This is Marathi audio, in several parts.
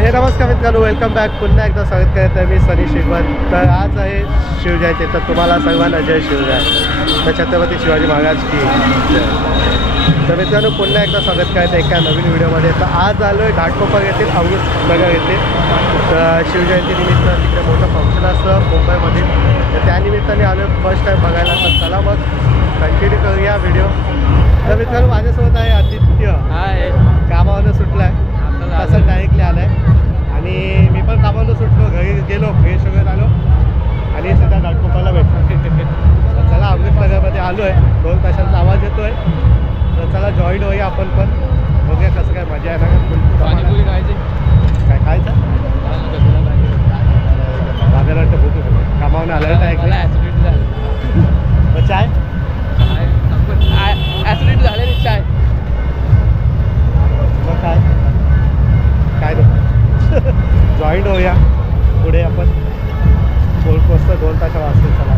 हे नमस्कार मित्रांनो, वेलकम बॅक. पुन्हा एकदा स्वागत करत आहे मी सनी शिवण. तर आज आहे शिवजयंती, तर तुम्हाला सर्वांना जय शिवराय. तर छत्रपती शिवाजी महाराज की. तर मित्रांनो पुन्हा एकदा स्वागत करत आहे एका नवीन व्हिडिओमध्ये. तर आज आलो आहे घाटकोपर येथील अमृतनगर येथे. तर शिवजयंतीनिमित्त तिकडे मोठं फंक्शन असतं मुंबईमध्ये, तर त्यानिमित्ताने आलो आहे फर्स्ट टाईम बघायला. तर चला मग कंटिन्यू करूया व्हिडिओ. तर मित्रांनो माझ्यासोबत आहे आदित्य. हाय. कामावरून सुटला आहे, तसं डायरेक्टली आला आहे. आणि मी पण कामावरून सुटलो, घरी गेलो, फ्रेश वगैरे आलो आणि सध्या घाटकोपरला भेटलो. तर चला अमृतनगरमध्ये आलो आहे, 2 तासांचा आवाज येतो आहे. तर चला जॉईन होऊया आपण पण, बघूया कसं काय मजा आहे ना. पाणीपुरी खायची, काय खायचं बाजारात तर भूक होतं. कामावरून आलं मला ॲसिडिटी झाली. तर चाय ॲसिडिटी झालेली चाय. मग काय काय जॉईंट होऊया पुढे आपण. पोस्ट 2 तास वाजता चला.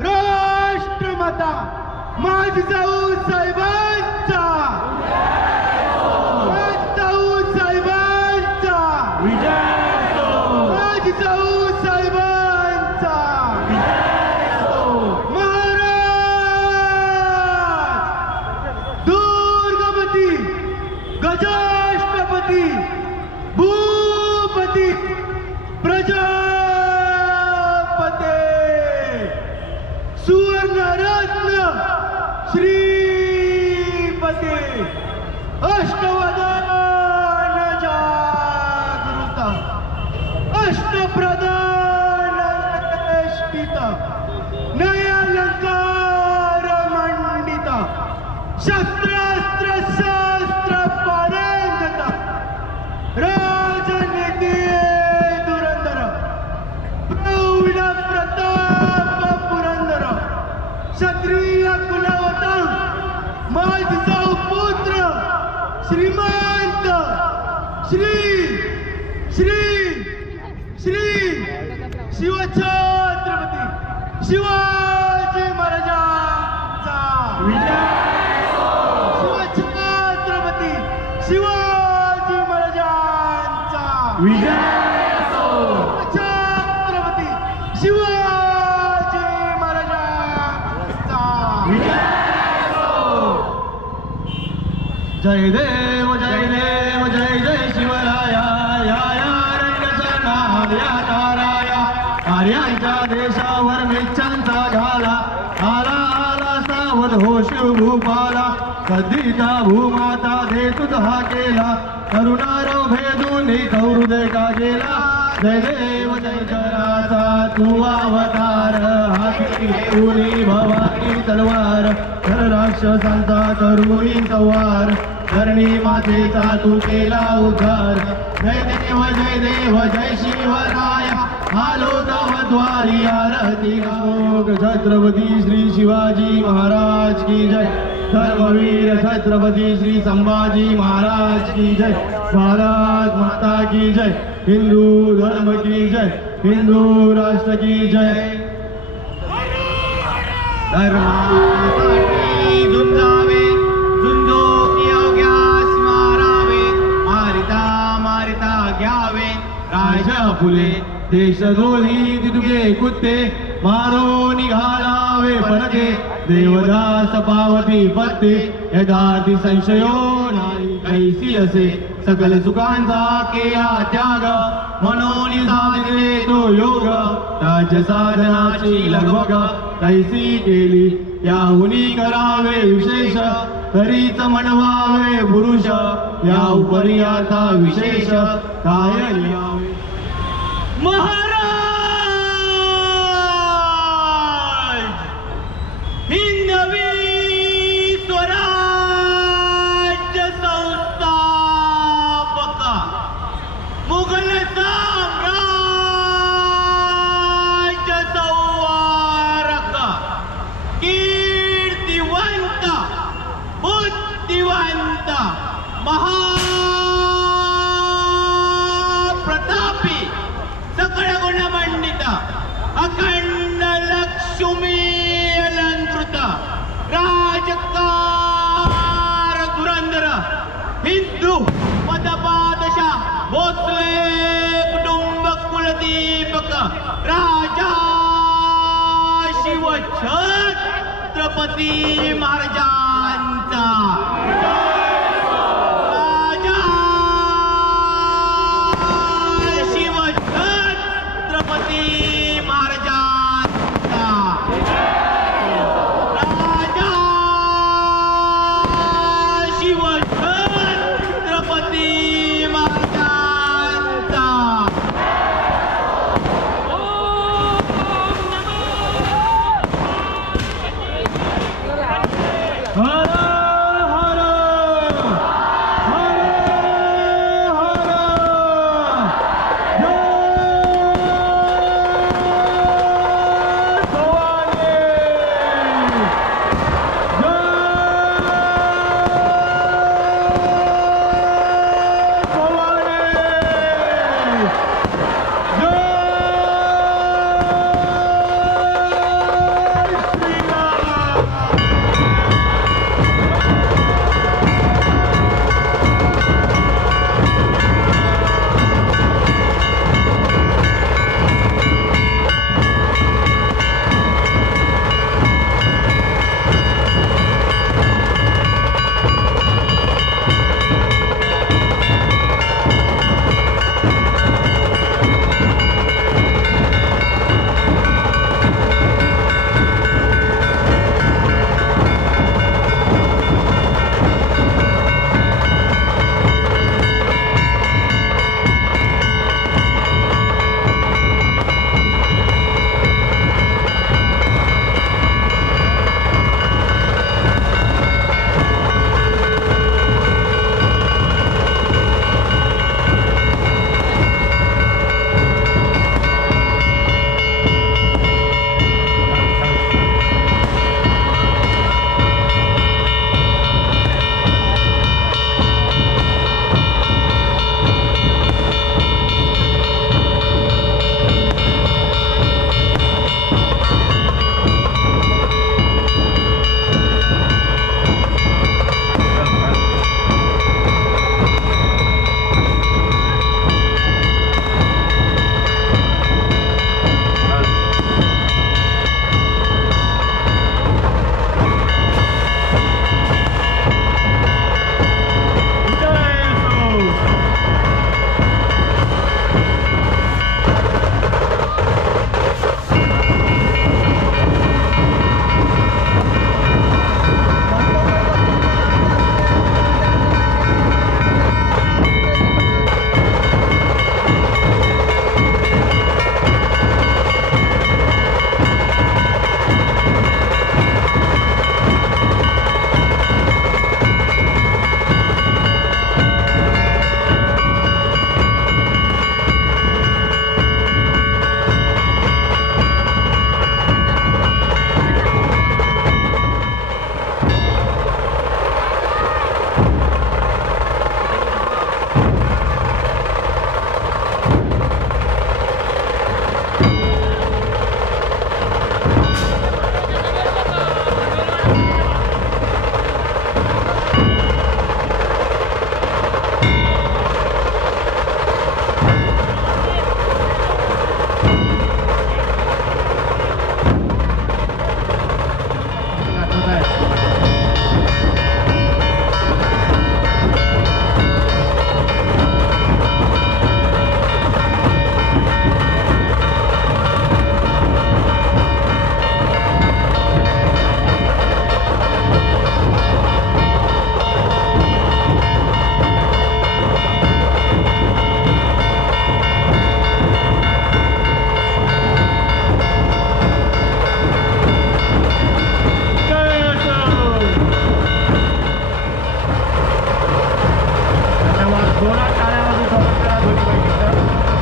राष्ट्रमाता माझी जाऊ साहेबांचा, माझी जाऊ साहेबांचा, माझी जाऊ साहेबांचा. महाराज दुर्गापती, गजाष्टपती, भूपती, प्रजापते, सुवर्णरत्न श्री अष्टवदन जागृत अष्टप्रधान वेष्टित नयलंकार मंडित शस्त्रास्त्र शास्त्र पारंगत राजनीती धुरंधर प्रौढ प्रताप पुरंदर क्षत्रिय कुलवता माझा पुत्र श्रीमंत श्री श्री श्री शिवछत्रपती शिवाजी महाराजांचा शिवछत्रपती शिवाजी महाराजांचा छत्रपती शिवाजी महाराजांचा जय देव जय देव जय जय शिवराया या या रंगचरणा या ताराया आर्यांच्या देशावर मिच्छांचा झाला आला आला सावध हो शिवभूपाला कधीचा भूमाता दे तुझा केला करुणारो भेदून हृदय का गेला जय देव जय कराचा तू अवतार हाती घेऊनी भवानी तलवार कर राक्षसांचा करुणी संवार धरणी मातेचा तू केला उद्धार जय देव जय शिवराया आलो तव द्वारी आरती गाओ छत्रपती श्री शिवाजी महाराज की जय धर्मवीर छत्रपती श्री संभाजी महाराज की जय भारत माता की जय हिंदू धर्म की जय हिंदू राष्ट्र की जय धर्मासाठी झुंजावे झुंजो योग्यास मारावे मारिता मारिता घ्यावे राजा फुले देशद्रोही तुगे कुत्ते मारो निघालावे परते देवदास पावती पत्ते यदार्थी संशयो नाही कैसी असे सकल सुखांचा केला त्याग म्हणून साधले तो योग राज्य साधनाची लगबग कैसी केली याहुनी करावे विशेष तरीच म्हणवावे पुरुष या उपरी आता विशेष काय लिहावे महाराज हिंदवी स्वराज्य संस्थापक मुघल साम्राज्य संवारक कीर्तिवंत बुद्धिवंत महाप्रतापी सकळ गुणमंडित अखंड लक्ष्मी अलंकृत राजकार धुरंधर हिंदू पदपादशा भोसले कुटुंब कुलदीपक राजा शिवछत्रपती महाराजांचा राजा शिवछत्रपती महाराजांचा राजा शिवछत्रपती महाराजांचा हर हर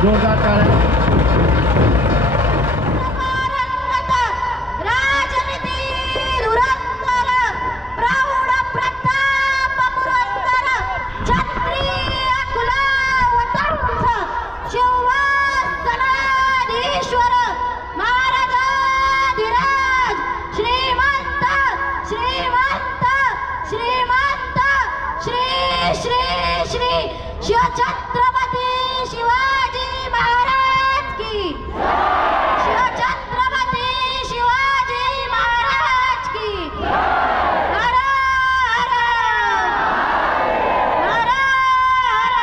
जोरदार टाळ्या. राजनीती धुरंधर प्रौढ प्रताप पुरंदर क्षत्रिय कुलावतंस शिववासनाधीश्वर महाराजाधिराज श्रीमंत श्रीमंत श्रीमंत श्री श्री श्री शिवछत्रपती शिवाजी महाराज की शिवछत्रपती शिवाजी महाराज की हर हर हर हर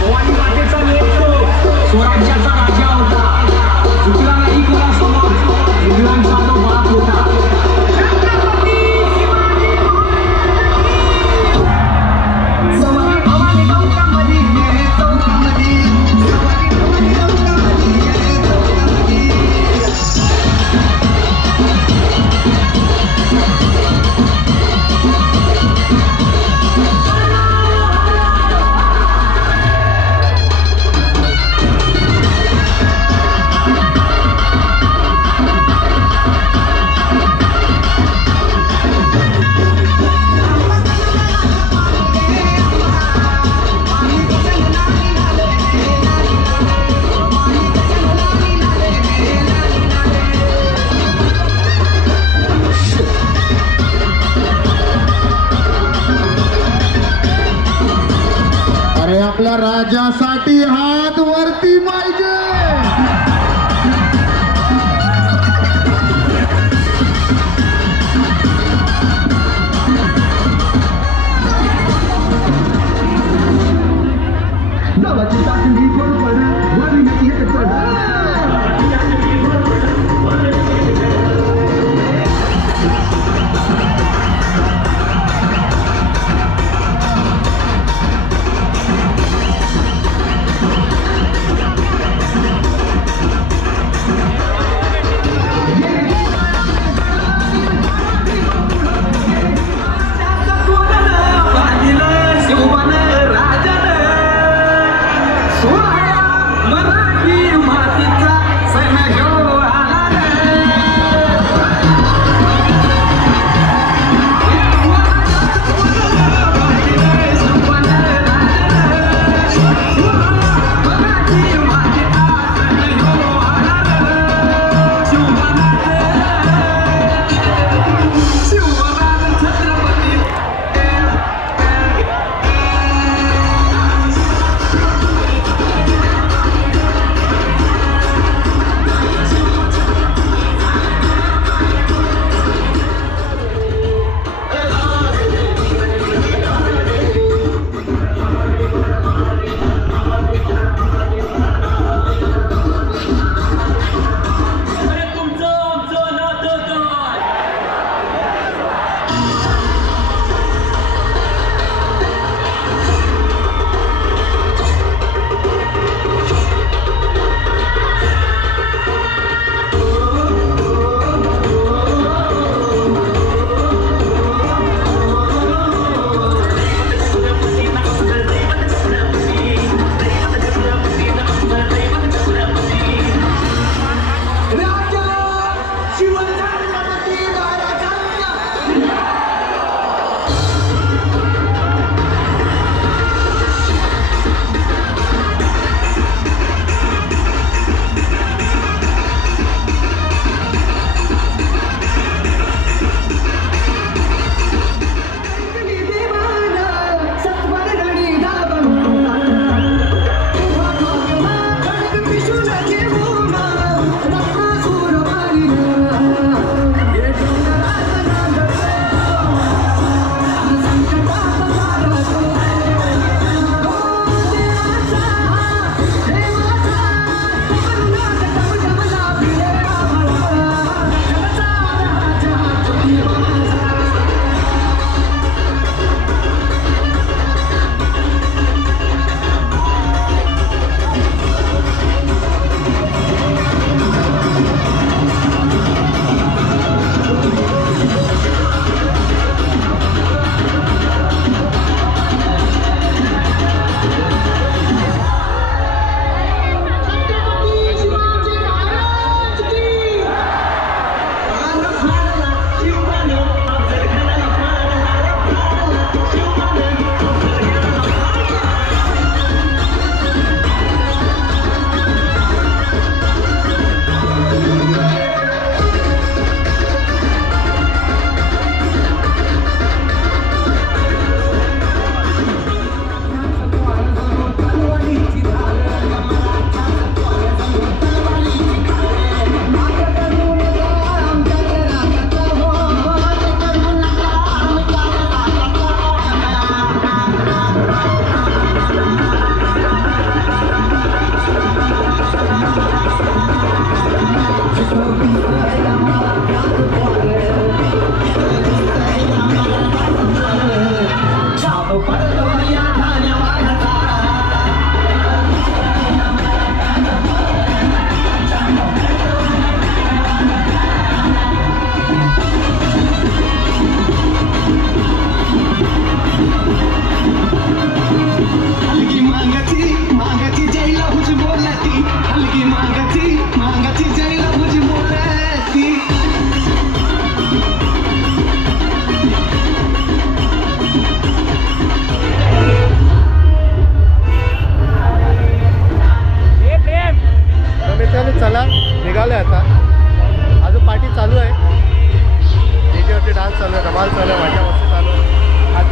भवानी मातेचा लेकरो स्वराज्याचा राजा होता. चुकला नाही कोणासमोर, इंग्लंडचा तो बाप होता. छत्रपती शिवाजी सवारी भवानी चौकामध्ये गेले चौकामध्ये. सवारी भवानी चौकामध्ये गेले चौकामध्ये. अरे आपल्या राजासाठी हात वरती पाहिजे. गावाची टाकली बरोबर वरून येत चढ.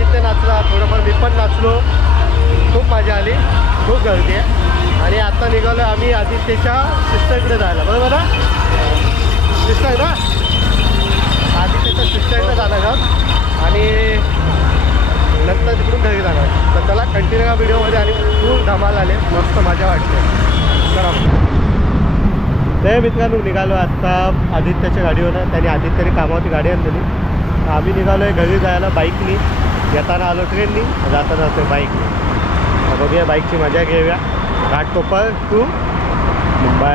आदित्य नाचला, थोडंफार मी पण नाचलो. खूप मजा आली, खूप गर्दी आहे. आणि आता निघालो आम्ही आदित्यच्या सिस्टरकडे जायला, बरोबर ना सिस्टर ना, आदित्यच्या सिस्टरकडे जाणार आहोत आणि नंतर तिकडून घरी जाणार. तर त्याला कंटिन्यू व्हिडिओमध्ये आणि खूप धमाल आले, मस्त मजा वाटते. चला ते मित्रांनो निघालो आत्ता आदित्यच्या गाडीवरून. त्यांनी आदित्यने कामावरती गाडी आणलेली. आम्ही निघालो आहे घरी जायला बाईकनी. येताना आलो ट्रेननी, जाताना असतो बाईकनी. बघूया बाईकची मजा घेऊया. घाटकोपर टू मुंबई.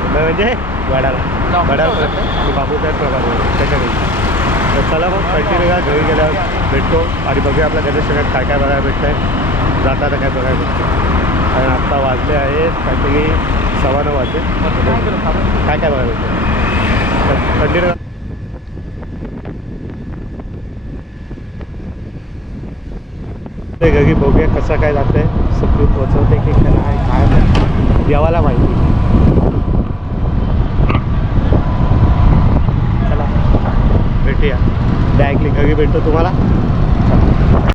मुंबई म्हणजे वडाला बाबूसाहेब प्रभात त्याच्याकडे. तर चला मग कंटिन्यू घरी गेल्यावर भेटतो आणि बघूया आपल्या गणेशगडात काय काय बघायला भेटतं आहे, जाताना काय बघायला भेटतं. कारण आत्ता वाजले आहेत काहीतरी 9:15 वाजले. काय काय बघायला भेटतं कंटिन्यू. ते घरी बघूया कसं काय जातं आहे, सुखरूप पोचवते की काय काय नाही देवाला माहिती. चला भेटूया डायरेक्टली घरी भेटतो तुम्हाला.